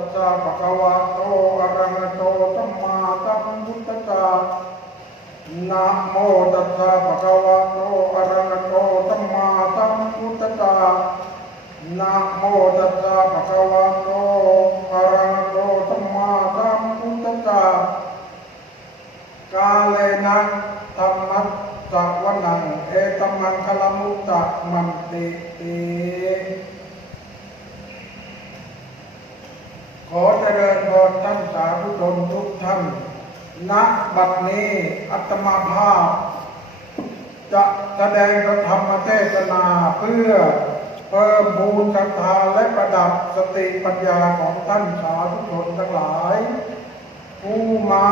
สสะภะคะวะโตอะระหะโตสัมมาสัมพุทธัสสะนะโมตัสสะภะคะวะโตอะระหะโตสัมมาสัมพุทธัสสะนะโมตัสสะภะคะวะโตอะระหะโตสัมมาสัมพุทธัสสะกาเลนะธรรมัสสะวนังเอตมังคลมุตตะมันติติ ขอเจริญพรท่านสาธุชนทุกท่าน ณ บัดนี้อัตมาภาพ จะแสดงพระธรรมเทศนาเพื่อเพิ่มบูญศรัทธาและประดับสติปัญญาของท่านสาธุชนทั้งหลาย ผู้มา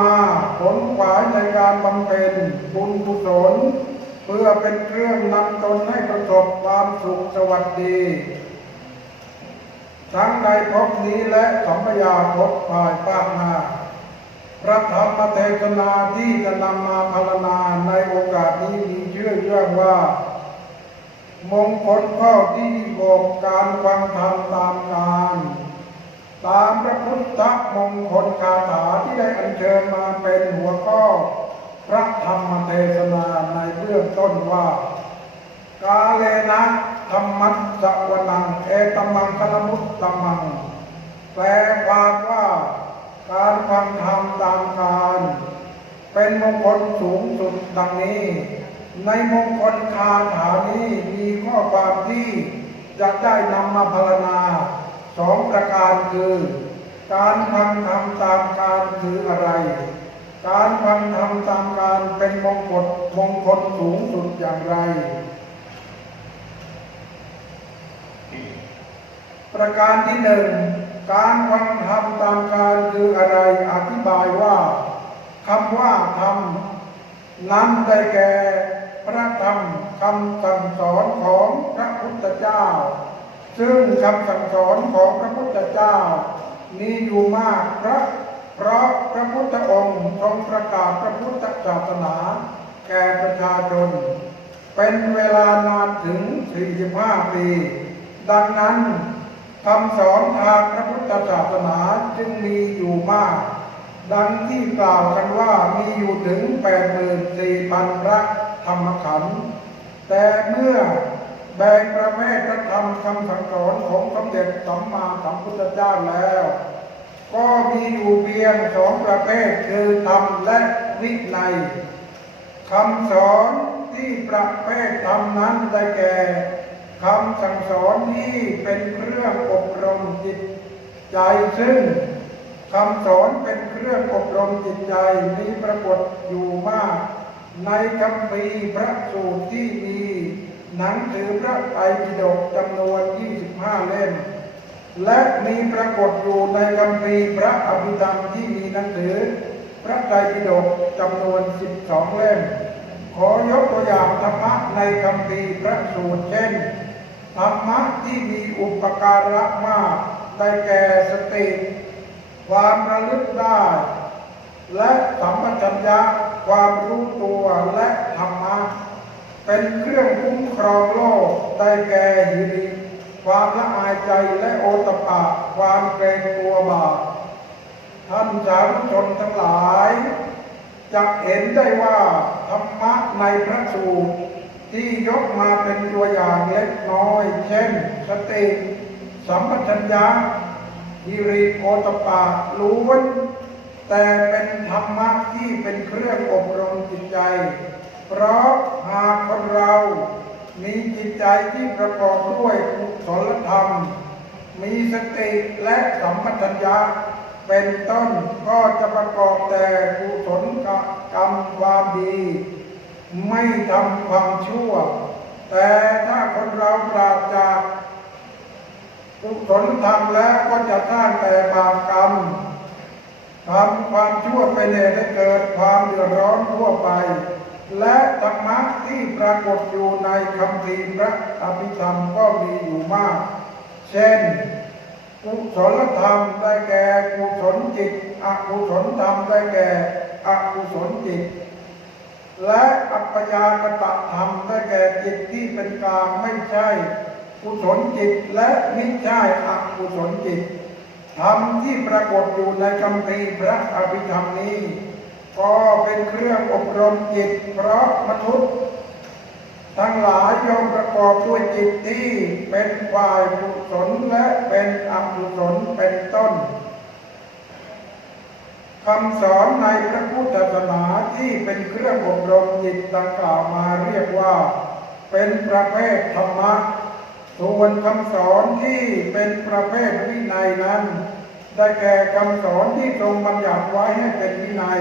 ผลขวายในการบำเพ็ญบุญกุศล เพื่อเป็นเครื่องนำตนให้ประสบความสุขสวัสดี ทั้งในภพนี้และสัมปยาภพภายภาคหน้าพระธรรมเทศนาที่จะนำมาพรรณนาในโอกาสนี้มีชื่อเรื่องว่า มงคลข้อที่หกการฟังธรรมตามการตามพระพุทธมงคลคาถาที่ได้อัญเชิญมาเป็นหัวข้อ พระธรรมเทศนาในเบื้องต้นว่า กาเลนะ ธรรมัสสวนัง เอตมังคลมุตตมัง แปลความว่าการฟังธรรมตามการเป็นมงคลสูงสุดดังนี้ ในมงคลคาถานี้มีข้อความที่จะได้นำมาพรรณนาสองประการคือ การฟังธรรมตามการคืออะไร การฟังธรรมตามการเป็นมงคลมงคลสูงสุดอย่างไร ประการที่หนึ่งการฟังธรรมตามการคืออะไรอธิบายว่าคำว่าธรรมนั้นได้แก่พระธรรมคำสั่งสอนของพระพุทธเจ้า ซึ่งคำสั่งสอนของพระพุทธเจ้า มีอยู่มากพระเพราะพระพุทธองค์ทรงประกาศพระพุทธศาสนาแก่ประชาชนเป็นเวลานานถึง 45 ปี ดังนั้น คำสอนทางพระพุทธศาสนาจึงมีอยู่มาก ดังที่กล่าวกันว่ามีอยู่ถึง84,000พระธรรมขันธ์แต่เมื่อแบ่งประเภทพระธรรมคำสั่งสอนของสมเด็จสัมมาสัมพุทธเจ้าแล้ว ก็มีอยู่เพียงสองประเภทคือธรรมและวินัยคำสอนที่ประเภทธรรมนั้นได้แก่ คำสั่งสอนที่เป็นเครื่องอบรมจิตใจซึ่งคำสอนเป็นเครื่องอบรมจิตใจมีปรากฏอยู่มาก ในคำพีพระสูตรที่มีหนังสือพระไตรปิฎกจำนวน 25 เล่ม และมีปรากฏอยู่ในคำพีพระอภิธรรมที่มีหนังสือ พระไตรปิฎกจำนวน 12 เล่ม ขอยกตัวอย่างธรรมะในคำพีพระสูตรเช่น ธรรมะที่มีอุปการะมากได้แก่สติ ความระลึกได้ และสัมปชัญญะความรู้ตัวและธรรมะ เป็นเครื่องคุ้มครองโลกได้แก่หิริความละอายใจและโอตปะความเกรงกลัวบาปท่านสาธุชนทั้งหลายจะเห็นได้ว่าธรรมะในพระสูตร ที่ยกมาเป็นตัวอย่างเล็กน้อย เช่น สติสัมปชัญญะฮิริโอตปาล้วนแต่เป็นธรรมะที่เป็นเครื่องอบรมจิตใจ เพราะหากคนเรามีจิตใจที่ประกอบด้วยกุศลธรรม มีสติและสัมปชัญญะเป็นต้นก็จะประกอบแต่กุศลกรรมความดี ไม่ทำความชั่ว แต่ถ้าคนเราปราศจากกุศลธรรมแล้วก็จะสร้างแต่บาปกรรมทำความชั่วไปเหตุให้เกิดความเดือดร้อนทั่วไป และธรรมะที่ปรากฏอยู่ในคำพีพระอภิธรรมก็มีอยู่มาก เช่น กุศลธรรมได้แก่กุศลจิต อกุศลธรรมได้แก่อกุศลจิต และอัปยากตะธรรมได้แก่จิตที่เป็นกลางไม่ใช่กุศลจิตและไม่ใช่อกุศลจิตทธรรมที่ปรากฏอยู่ในคำพีพระอภิธรรมนี้ ก็เป็นเครื่องอบรมจิต เพราะมนุษย์ทั้งหลายย่อมประกอบด้วยจิตที่เป็นฝ่ายกุศลและเป็นอกุศลเป็นต้น คำสอนในพระพุทธศาสนาที่เป็นเครื่องอบรมจิตดังกล่าวมาเรียกว่า เป็นประเภทธรรมะ ส่วนคำสอนที่เป็นประเภทวินัยนั้น ได้แก่คำสอนที่ทรงบัญญัติไว้ให้เป็นวินัย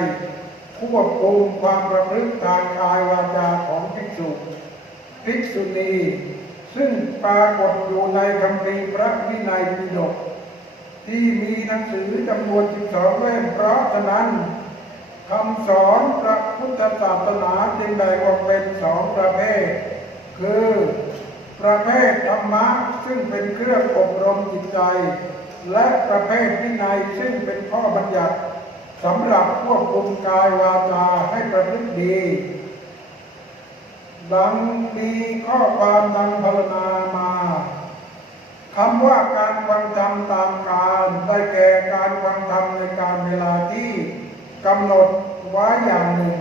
ควบคุมความประพฤติทางกายวาจาของภิกษุภิกษุณี ซึ่งปรากฏอยู่ในคำพีพระวินัยปิฎก ที่มีหนังสือจำนวน12เล่มเพราะฉะนั้นคำสอนพระพุทธศาสนาจึงแบ่งออกเป็นสองประเภท คือประเภทธรรมะซึ่งเป็นเครื่องอบรมจิตใจ และประเภทวินัยซึ่งเป็นข้อบัญญัติสำหรับควบคุมกายวาจาให้ประพฤติดีดังมีข้อความดังพรรณนามา คำว่าการฟังธรรมตามการได้แก่การฟังธรรมในการเวลาที่กำหนดไว้อย่างหนึ่ง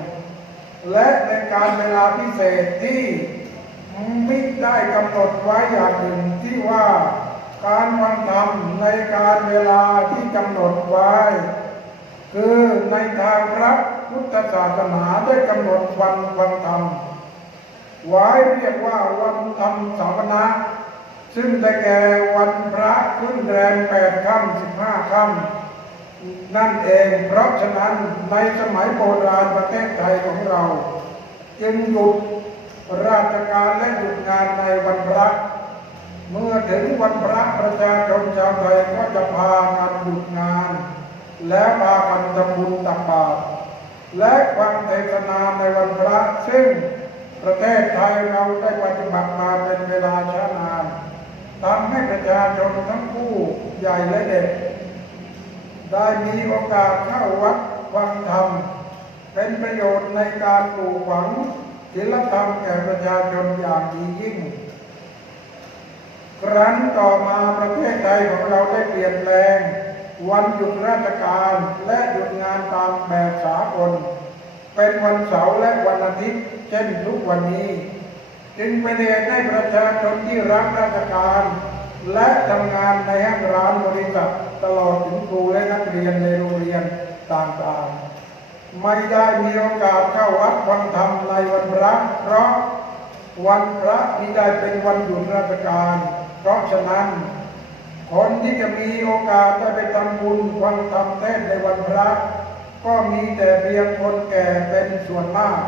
และในการเวลาพิเศษที่มิได้กำหนดไว้อย่างหนึ่งที่ว่าการฟังธรรมในการเวลาที่กำหนดไว้ คือในทางพระพุทธศาสนาได้กำหนดวันฟังธรรมไว้เรียกว่าวันธรรมสาวนา ซึ่งได้แก่วันพระขึ้นแรมแปดค่ำสิบห้าค่ำนั่นเองเพราะฉะนั้นในสมัยโบราณประเทศไทยของเรา จึงหยุดราชการและหยุดงานในวันพระ เมื่อถึงวันพระประชาชนชาวไทยก็จะพากันหยุดงาน และพากันทำบุญตักบาตรและฟังเทศนาในวันพระซึ่งประเทศไทยเราได้ปฏิบัติมาเป็นเวลาช้านาน ทำให้ประชาชนทั้งผู้ใหญ่และเด็ก ได้มีโอกาสเข้าวัดฟังธรรม เป็นประโยชน์ในการปลูกฝังศีลธรรมแก่ประชาชนอย่างดียิ่ง ครั้นต่อมาประเทศไทยของเราได้เปลี่ยนแปลง วันหยุดราชการและหยุดงานตามแบบสากล เป็นวันเสาร์และวันอาทิตย์เช่นทุกวันนี้ จึงเป็นเหตุให้ประชาชนที่รับราชการ และทำงานในห้างร้านบริษัทตลอดถึงครูและนักเรียนในโรงเรียนต่างๆ ไม่ได้มีโอกาสเข้าวัดฟังธรรมในวันพระเพราะวันพระนี้ได้เป็นวันหยุดราชการ เพราะฉะนั้น คนที่จะมีโอกาสได้ไปทำบุญฟังธรรมเทศในวันพระ ก็มีแต่เพียงคนแก่เป็นส่วนมาก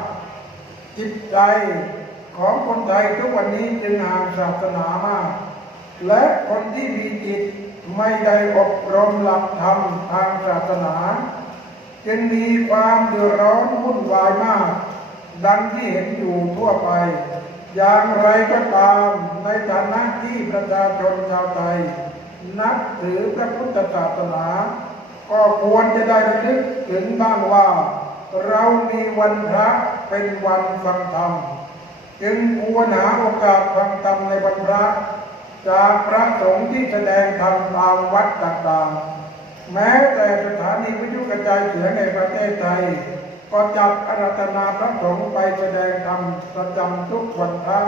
จิตใจ ของคนไทยทุกวันนี้จึงห่างศาสนามาก และคนที่มีจิตไม่ได้อบรมหลักธรรมทางศาสนา จึงมีความเดือดร้อนวุ่นวายมาก ดังที่เห็นอยู่ทั่วไป อย่างไรก็ตามในฐานะที่ประชาชนชาวไทย นับถือพระพุทธศาสนา ก็ควรจะได้ระลึกถึงบ้างว่า เรามีวันพระเป็นวันฟังธรรม จึงควรหาโอกาสฟังธรรมในวันพระจากพระสงฆ์ที่แสดงธรรมตามวัดต่างๆ แม้แต่สถานีวิทยุกระจายเสียงในประเทศไทย ก็จัดอารัธนาพระสงฆ์ไปแสดงธรรมประจำทุกวันพระ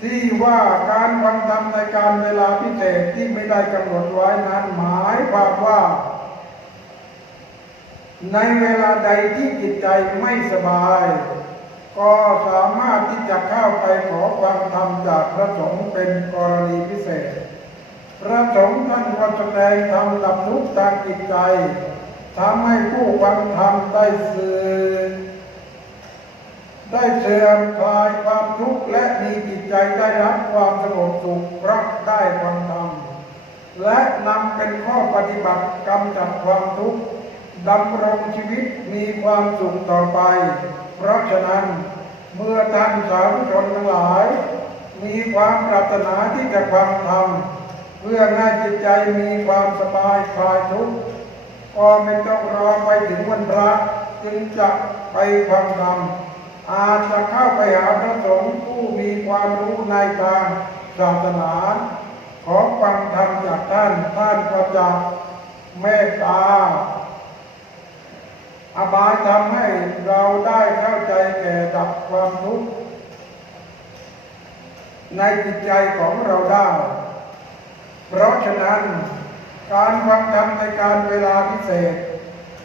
ที่ว่าการฟังธรรมในการเวลาพิเศษที่ไม่ได้กำหนดไว้นั้นหมายความว่า ในเวลาใดที่จิตใจไม่สบาย ก็สามารถที่จะเข้าไปขอฟังธรรมจากพระสงฆ์เป็นกรณีพิเศษ พระสงฆ์ท่านก็แสดงธรรมดับทุกข์ทางจิตใจทำให้ผู้ฟังธรรมได้สื่อได้เสื่อมคลายความทุกข์และมีจิตใจได้รับความสงบสุขเพราะได้ฟังธรรมและนำเป็นข้อปฏิบัติกำจัดความทุกข์ ดำรงชีวิตมีความสุขต่อไป เพราะฉะนั้นเมื่อท่านสาธุชนทั้งหลาย มีความปรารถนาที่จะฟังธรรมเพื่อให้จิตใจมีความสบายคลายทุกข์ก็ไม่ต้องรอไปถึงวันพระจึงจะไปฟังธรรมอาจจะเข้าไปหาพระสงฆ์ผู้มีความรู้ในทางศาสนาขอฟังธรรมจากท่านท่านก็จะเมตตา อบายทำให้เราได้เข้าใจแก่ดับความทุกข์ในจิตใจของเราได้ เพราะฉะนั้นการฟังธรรมในการเวลาพิเศษ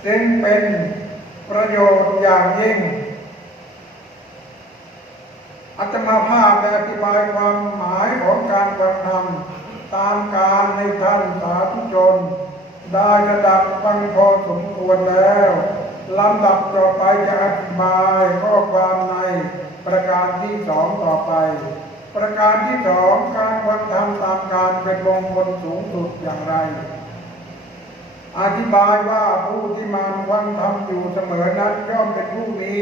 จึงเป็นประโยชน์อย่างยิ่งอาตมาภาพได้อธิบายความหมายของการฟังธรรมตามการในท่านสาธุชน ได้ระดับฟังพอสมควรแล้ว ลำดับต่อไปจะอธิบายข้อความในประการที่สองต่อไป ประการที่สองการฟังธรรมตามการเป็นมงคลสูงสุดอย่างไร อธิบายว่าผู้ที่มาฟังธรรมอยู่เสมอนั้นย่อมเป็นผู้มี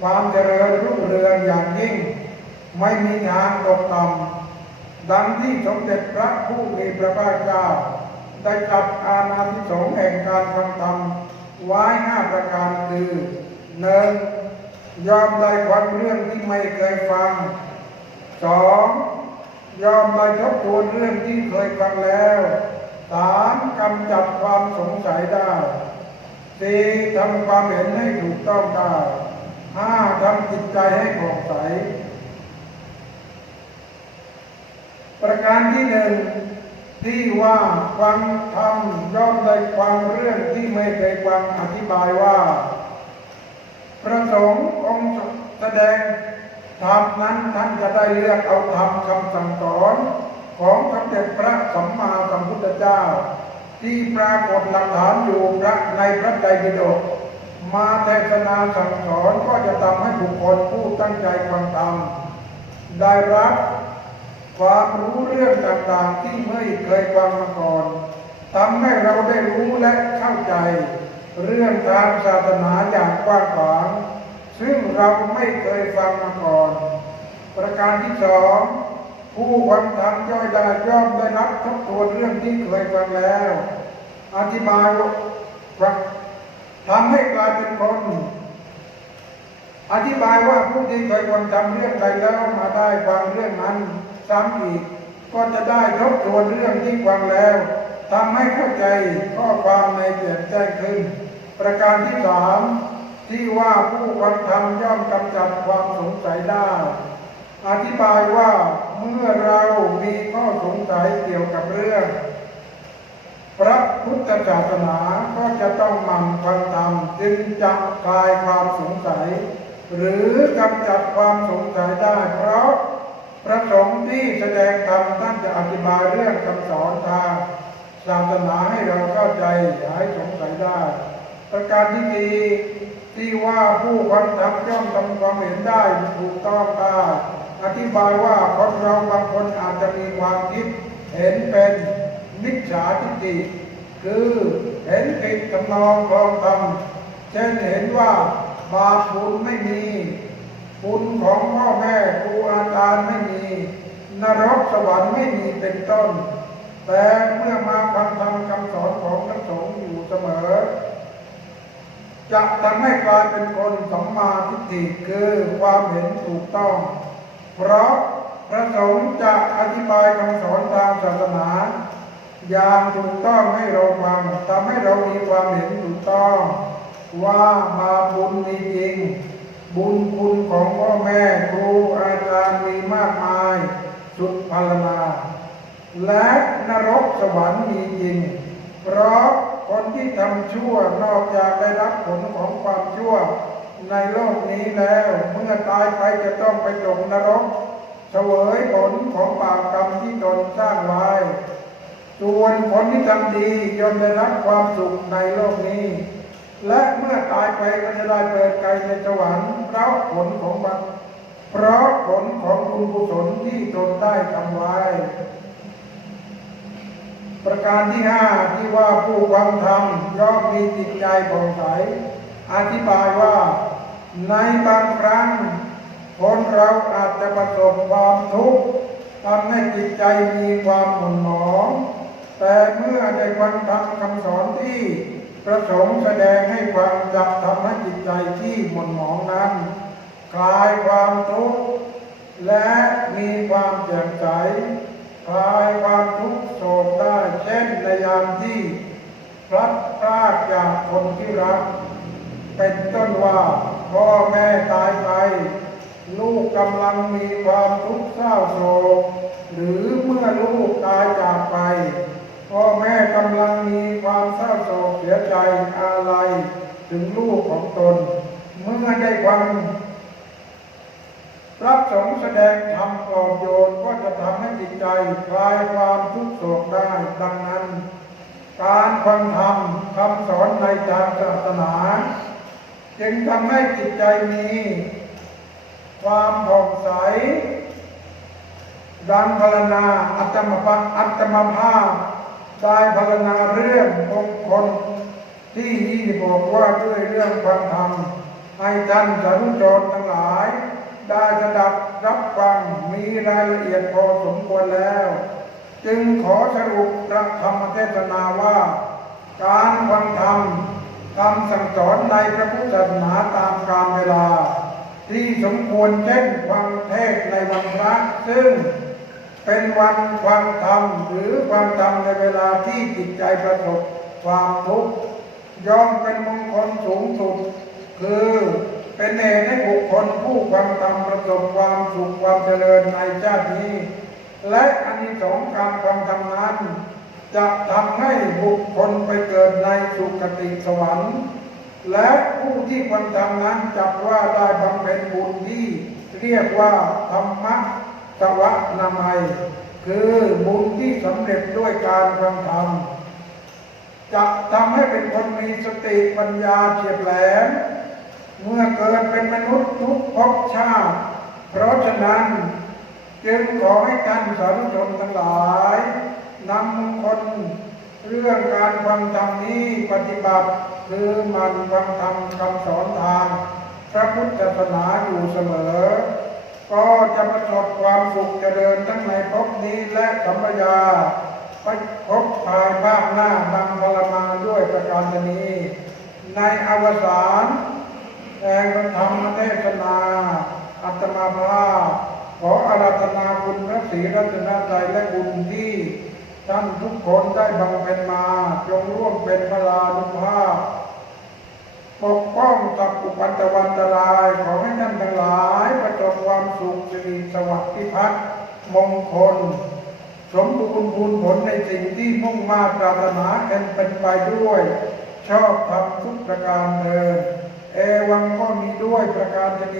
ความเจริญรุ่งเรืองอย่างยิ่ง ไม่มีทางตกต่ำดังที่สมเด็จพระผู้มีพระภาคเจ้าได้จัดอาณาธิสงแห่งการฟังธรรม ไว้ห้าประการคือหนึ่งยอมได้ความเรื่องที่ไม่เคยฟังสองยอมได้ทบทวนเรื่องที่เคยฟังแล้วสามกำจัดความสงสัยได้สี่ทำความเห็นให้ถูกต้องได้ห้าทำจิตใจให้ผ่องใส ประการที่หนึ่ง ที่ว่าฟังธรรมย่อมได้ฟังเรื่องที่ไม่เคยฟังอธิบายว่า ประสงค์องค์แสดงธรรมนั้นท่านจะได้เลือกเอาธรรมคำสั่งสอนของสมเด็จพระสัมมาสัมพุทธเจ้า ที่ปรากฏหลักฐานอยู่พระในพระไตรปิฎกมาเทศนาสั่งสอนก็จะทำให้บุคคลผู้ตั้งใจฟังธรรมได้รับ ความรู้เรื่องต่างๆที่ไม่เคยฟังมาก่อนทำให้เราได้รู้และเข้าใจ เรื่องทางศาสนาอย่างกว้างขวางซึ่งเราไม่เคยฟังมาก่อน ประการที่สองผู้ฟังธรรมย่อยได้ย่อมได้รับทบทวนเรื่องที่เคยฟังแล้ว อธิบายว่าทำให้กลายเป็นคนอธิบายว่าผู้ที่เคยฟังธรรมเรื่องใดแล้วมาได้ฟังเรื่องนั้น ซ้ำอีก ก็จะได้ทบทวนเรื่องที่ฟังแล้วทำให้เข้าใจข้อความในเปลี่ยนแจ้งขึ้น ประการที่สามที่ว่าผู้ฟังธรรมย่อมกำจัดความสงสัยได้ อธิบายว่าเมื่อเรามีข้อสงสัยเกี่ยวกับเรื่อง พระพุทธศาสนาก็จะต้องมั่นฟังธรรมจึงจะคลายความสงสัย หรือกำจัดความสงสัยได้เพราะ พระสงฆ์ที่แสดงธรรมท่านจะอธิบายเรื่องคำสอนทางศาสนาให้เราเข้าใจอย่าให้สงสัยได้ประการที่ดีที่ว่าผู้ฟังธรรมย่อมทำความเห็นได้ถูกต้องได้อธิบายว่าคนเราบางคนอาจจะมีความคิดเห็นเป็นมิจฉาทิฏฐิคือเห็นผิดทำนองคลองธรรมเช่นเห็นว่าบาปบุญไม่มีบุญของพ่อแม่ครูอาจารย์ไม่มี นรก สวรรค์ไม่มีเป็นต้น แต่เมื่อมาฟังธรรมคำสอนของพระสงฆ์อยู่เสมอ จะทำให้กลายเป็นคนสัมมาทิฏฐิคือความเห็นถูกต้อง เพราะพระสงฆ์จะอธิบายคำสอนทางศาสนา อย่างถูกต้องให้เราฟังทำให้เรามีความเห็นถูกต้องว่ามาบุญมีจริง บุญคุณของพ่อแม่ครูอาจารย์มีมากมาย สุดพรรณนา และนรกสวรรค์มีจริง เพราะคนที่ทำชั่วนอกจากได้รับผลของความชั่ว ในโลกนี้แล้ว เมื่อตายไปจะต้องไปตกนรกเสวยผลของบาปกรรมที่ตนสร้างไว้ส่วนคนที่ทำดีย่อมได้รับความสุขในโลกนี้ และเมื่อตายไปก็จะได้เปิดไกลในสวรรค์เพราะผลของบัต เพราะผลของบุญกุศลที่ตนได้ทำไว้ ประการที่ห้าที่ว่าผู้ฟังธรรมย่อมมีจิตใจผ่องใส อธิบายว่าในบางครั้งคนเราอาจจะประสบความทุกข์ทำให้จิตใจมีความหม่นหมองแต่เมื่อได้ฟังธรรมคำสอนที่พระสงฆ์แสดงให้ฟังจะทำให้จิตใจที่หม่นหมองนั้น คลายความทุกข์และมีความแจ่มใสคลายความทุกข์โศกได้เช่นในยามที่พลัดพรากจากคนที่รัก เป็นต้นว่าพ่อแม่ตายไป ลูกกำลังมีความทุกข์เศร้าโศกหรือเมื่อลูกตายจากไปพ่อแม่กำลังมีความเศร้าโศกเสียใจอาลัยถึงลูกของตน เมื่อได้ฟัง พระสงฆ์แสดงธรรมปลอบโยนก็จะทำให้จิตใจคลายความทุกข์โศกได้ดังนั้น การฟังธรรมคำสอนในทางศาสนา จึงทำให้จิตใจมี ความผ่องใส ดังพรรณนาอัตมปัอัตมภาพได้พรรณนาเรื่องมงคลที่ยี่บอกว่าด้วยเรื่องความธรรมให้ท่านสาธุชนทั้งหลาย ได้ระดับรับฟังมีรายละเอียดพอสมควรแล้ว จึงขอสรุปพระธรรมเทศนาว่า การฟังธรรมคำสั่งสอนในพระพุทธศาสนาตามกาลเวลา ที่สมควรเช่นฟังเทศในวันพระซึ่งเป็นวันฟังธรรมหรือฟังธรรมในเวลาที่จิตใจประสบความทุกข์ย่อมเป็นมงคลสูงสุดคือ เป็นเหตุให้บุคคลผู้ฟังธรรมประสบความสุขความเจริญในชาตินี้ และอานิสงส์การฟังธรรมนั้น จะทำให้บุคคลไปเกิดในสุคติสวรรค์ และผู้ที่ฟังธรรมนั้นจับว่าได้บำเพ็ญบุญที่เรียกว่าธรรมะสวะนามัย คือบุญที่สำเร็จด้วยการฟังธรรมจะทำให้เป็นคนมีสติปัญญาเฉียบแหลม เมื่อเกิดเป็นมนุษย์ทุกภพชาติเพราะฉะนั้นจึงขอให้ท่านสาธุชนทั้งหลายนำมงคลเรื่องการฟังธรรมนี้ปฏิบัติ คือมันฟังธรรมคำสอนทาง พระพุทธศาสนาอยู่เสมอ ก็จะประสบความสุขเจริญทั้งในภพนี้และสัมปยาไปพบภายภาคหน้าดังพลมาด้วยประการนี้ ในอวสาน แห่งพระธรรมเทศนา อัตมาภาพขออาราธนาบุญพระศรีรัตนตรัยและบุญที่ท่านทุกคนได้บำเพ็ญมา จงร่วมเป็นพลานุภาพปกป้องกับอุปัตตวันตราย ขอให้ท่านทั้งหลายประสบความสุขสิริสวัสดิ์พิพัฒน์มงคล สมบูรณ์บุญผลในสิ่งที่มุ่งมาปรารถนากันเป็นไปด้วย ชอบทำทุกประการเดิน เอวังก็มีด้วยประการชนี